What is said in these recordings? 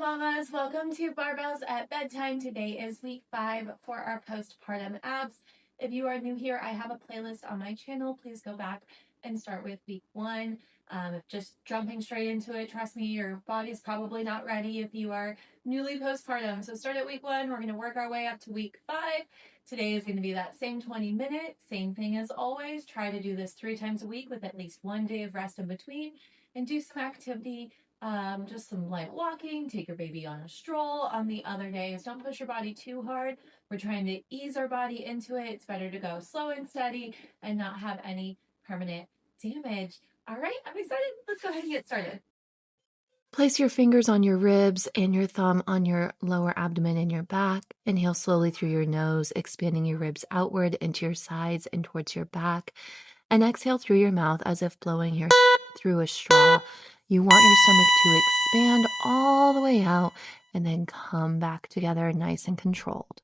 Hello, mamas. Welcome to Barbells at Bedtime. Today is week 5 for our postpartum abs. If you are new here, I have a playlist on my channel. Please go back and start with week 1. Just jumping straight into it, trust me, your body's probably not ready if you are newly postpartum. So start at week 1. We're going to work our way up to week 5. Today is going to be that same 20 minutes, same thing as always. Try to do this 3 times a week with at least 1 day of rest in between, and do some activity. Just some light walking, take your baby on a stroll on the other days. Don't push your body too hard. We're trying to ease our body into it. It's better to go slow and steady and not have any permanent damage. All right, I'm excited. Let's go ahead and get started. Place your fingers on your ribs and your thumb on your lower abdomen and your back. Inhale slowly through your nose, expanding your ribs outward into your sides and towards your back. And exhale through your mouth as if blowing your through a straw. You want your stomach to expand all the way out and then come back together nice and controlled.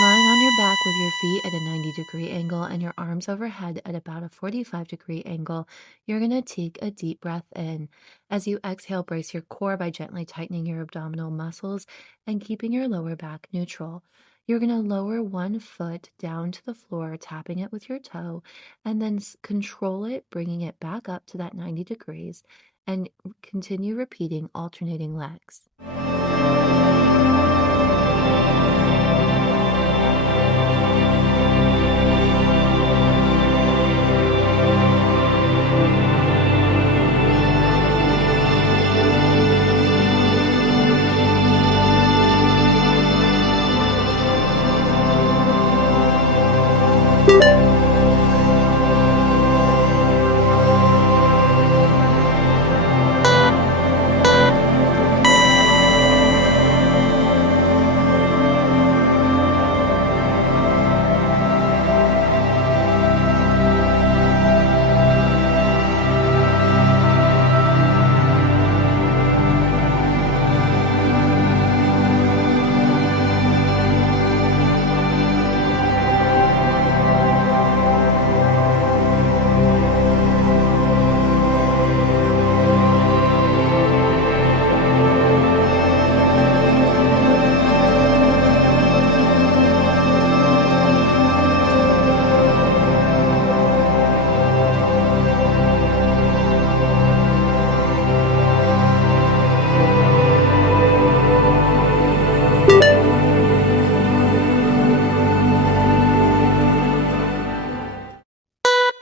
Lying on your back with your feet at a 90-degree angle and your arms overhead at about a 45-degree angle, you're going to take a deep breath in. As you exhale, brace your core by gently tightening your abdominal muscles and keeping your lower back neutral. You're going to lower one foot down to the floor, tapping it with your toe, and then control it, bringing it back up to that 90 degrees, and continue repeating alternating legs.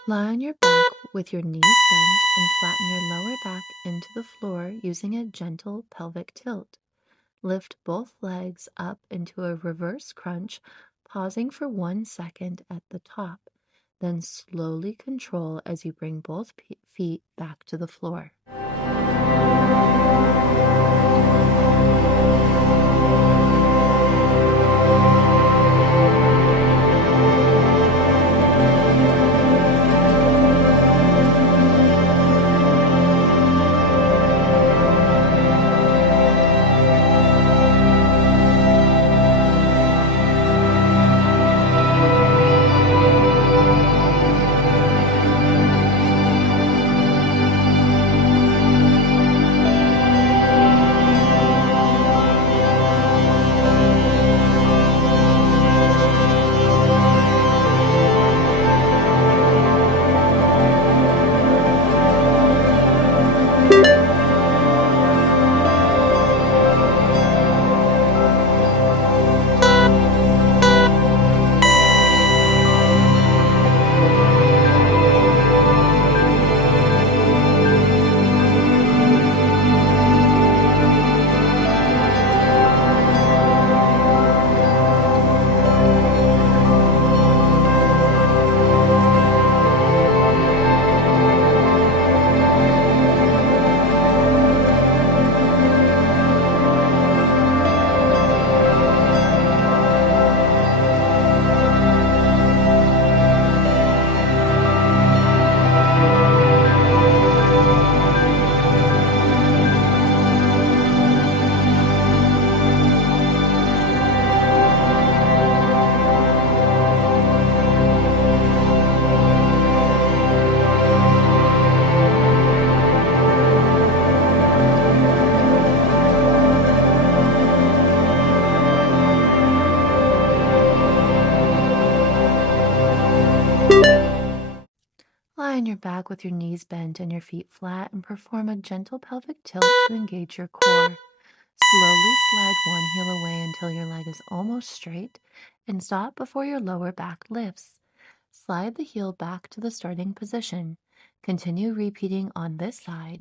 Lie on your back with your knees bent and flatten your lower back into the floor using a gentle pelvic tilt. Lift both legs up into a reverse crunch, pausing for 1 second at the top. Then slowly control as you bring both feet back to the floor. your back with your knees bent and your feet flat and perform a gentle pelvic tilt to engage your core. Slowly slide one heel away until your leg is almost straight and stop before your lower back lifts. Slide the heel back to the starting position. Continue repeating on this side.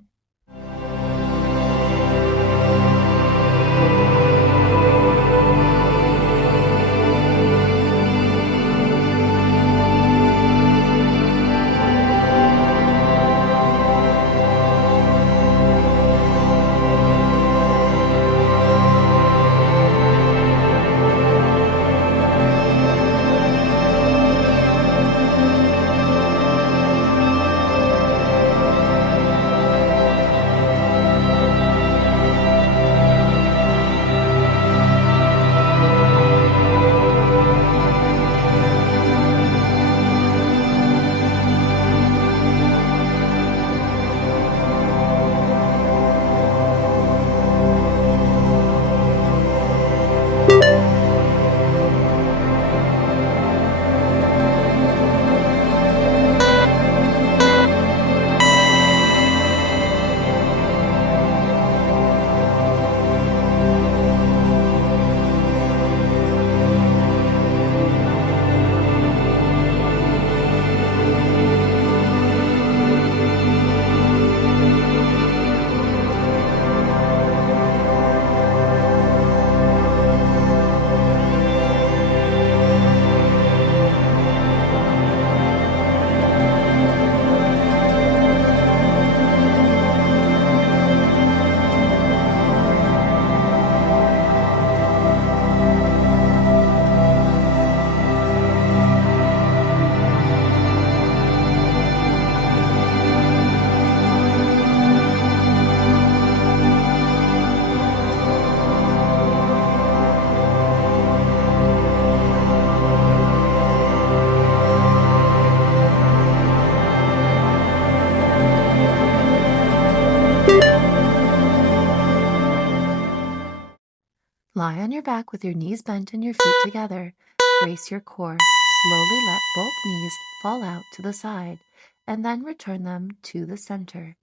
Lie on your back with your knees bent and your feet together. Brace your core. Slowly let both knees fall out to the side and then return them to the center.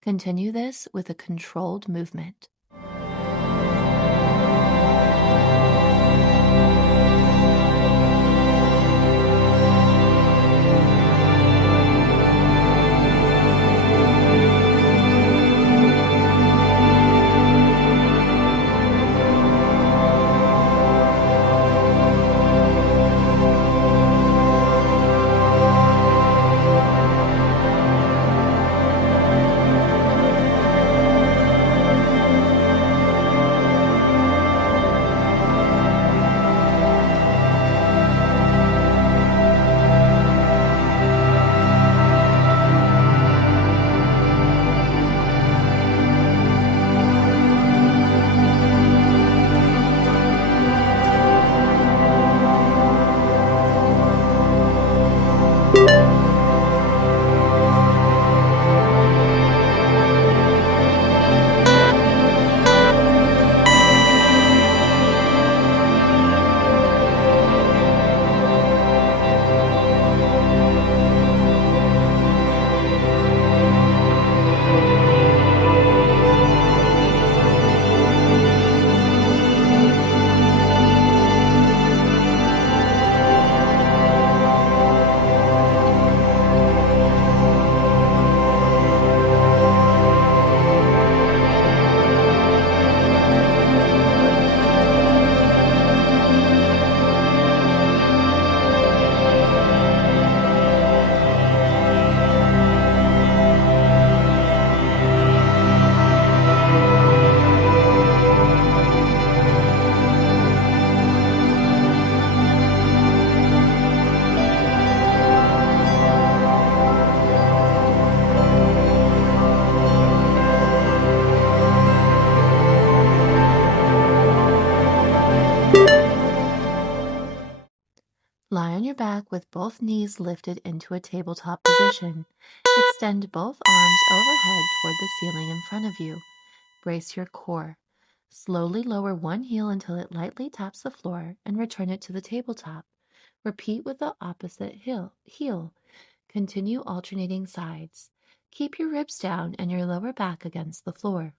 Continue this with a controlled movement. Lie on your back with both knees lifted into a tabletop position. Extend both arms overhead toward the ceiling in front of you. Brace your core. Slowly lower one heel until it lightly taps the floor and return it to the tabletop. Repeat with the opposite heel. Continue alternating sides. Keep your ribs down and your lower back against the floor.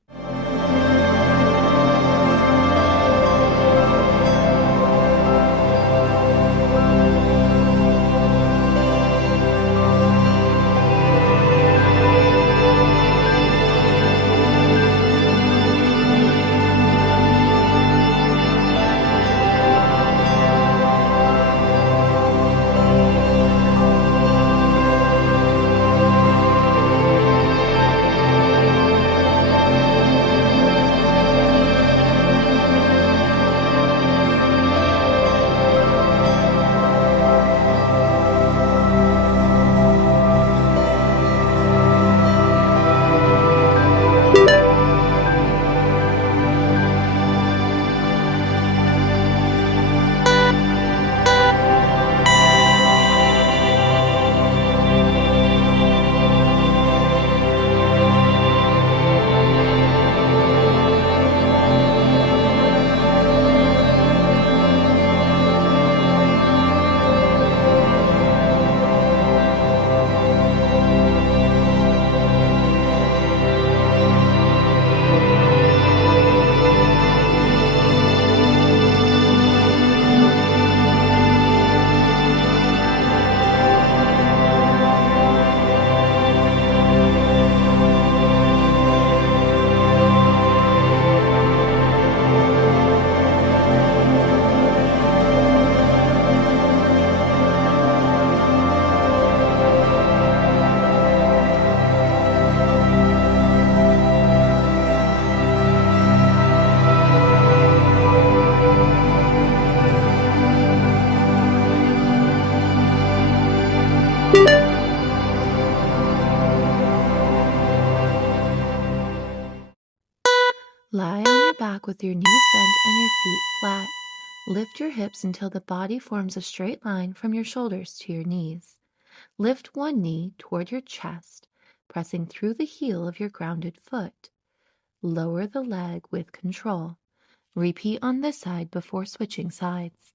Lie on your back with your knees bent and your feet flat. Lift your hips until the body forms a straight line from your shoulders to your knees. Lift one knee toward your chest, pressing through the heel of your grounded foot. Lower the leg with control. Repeat on this side before switching sides.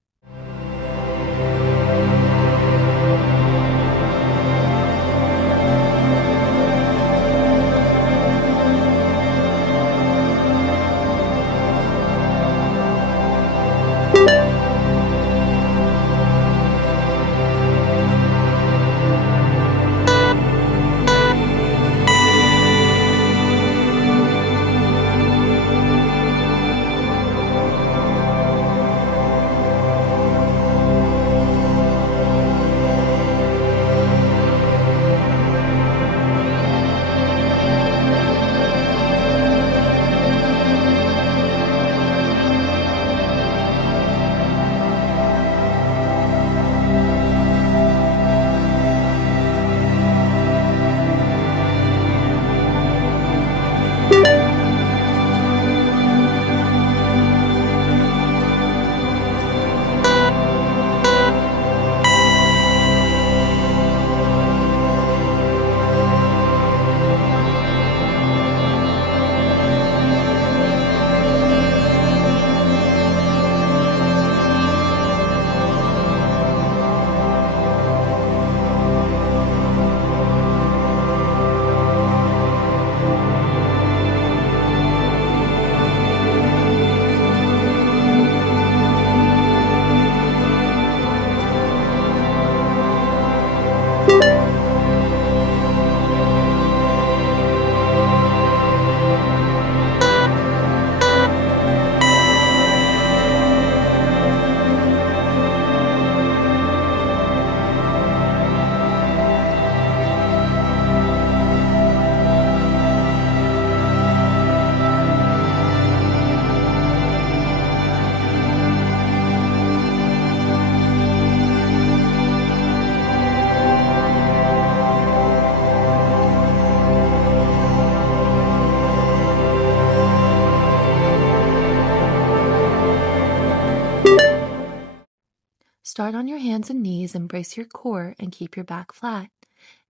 Start on your hands and knees and brace your core and keep your back flat.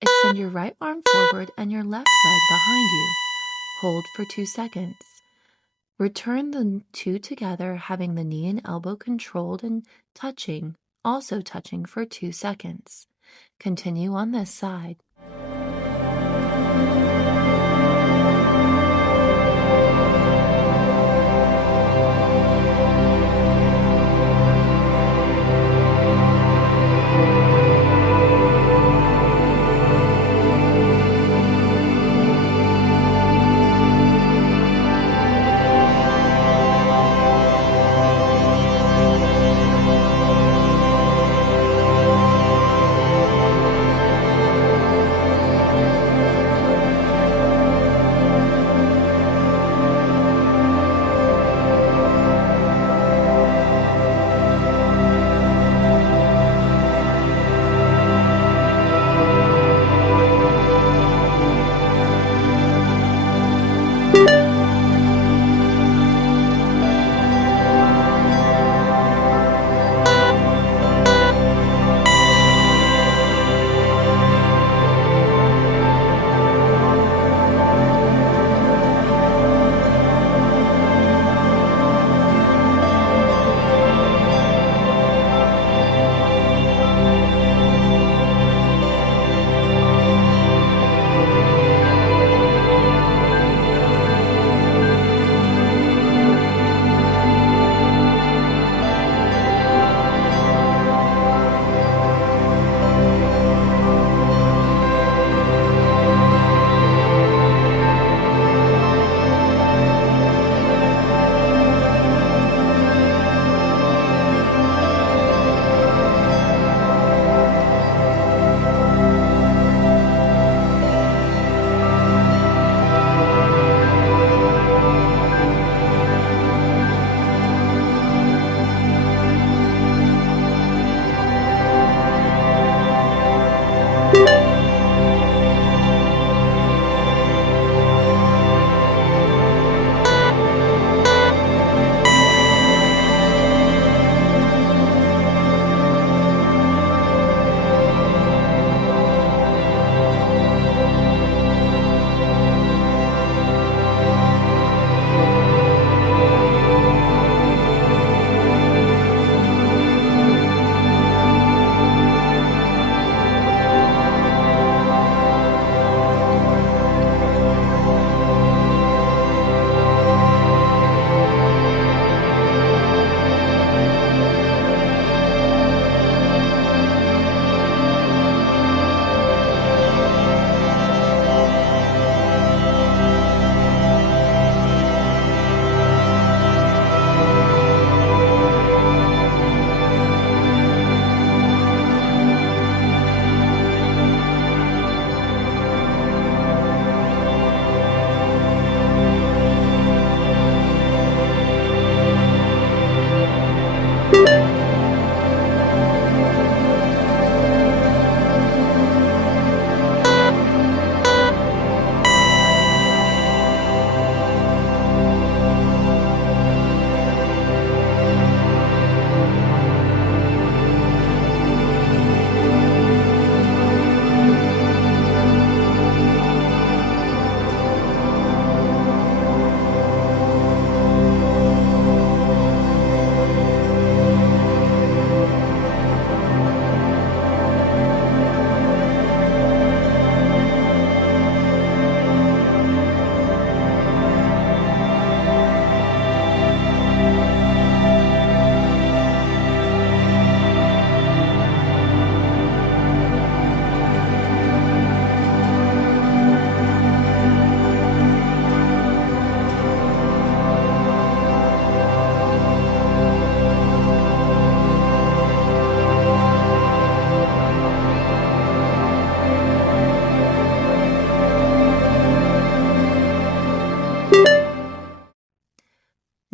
Extend your right arm forward and your left leg behind you. Hold for 2 seconds. Return the two together, having the knee and elbow controlled and touching, also touching for 2 seconds. Continue on this side.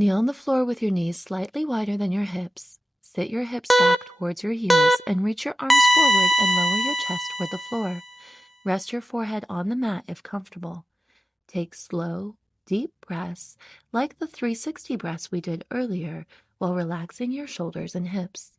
Kneel on the floor with your knees slightly wider than your hips. Sit your hips back towards your heels and reach your arms forward and lower your chest toward the floor. Rest your forehead on the mat if comfortable. Take slow, deep breaths like the 360 breaths we did earlier while relaxing your shoulders and hips.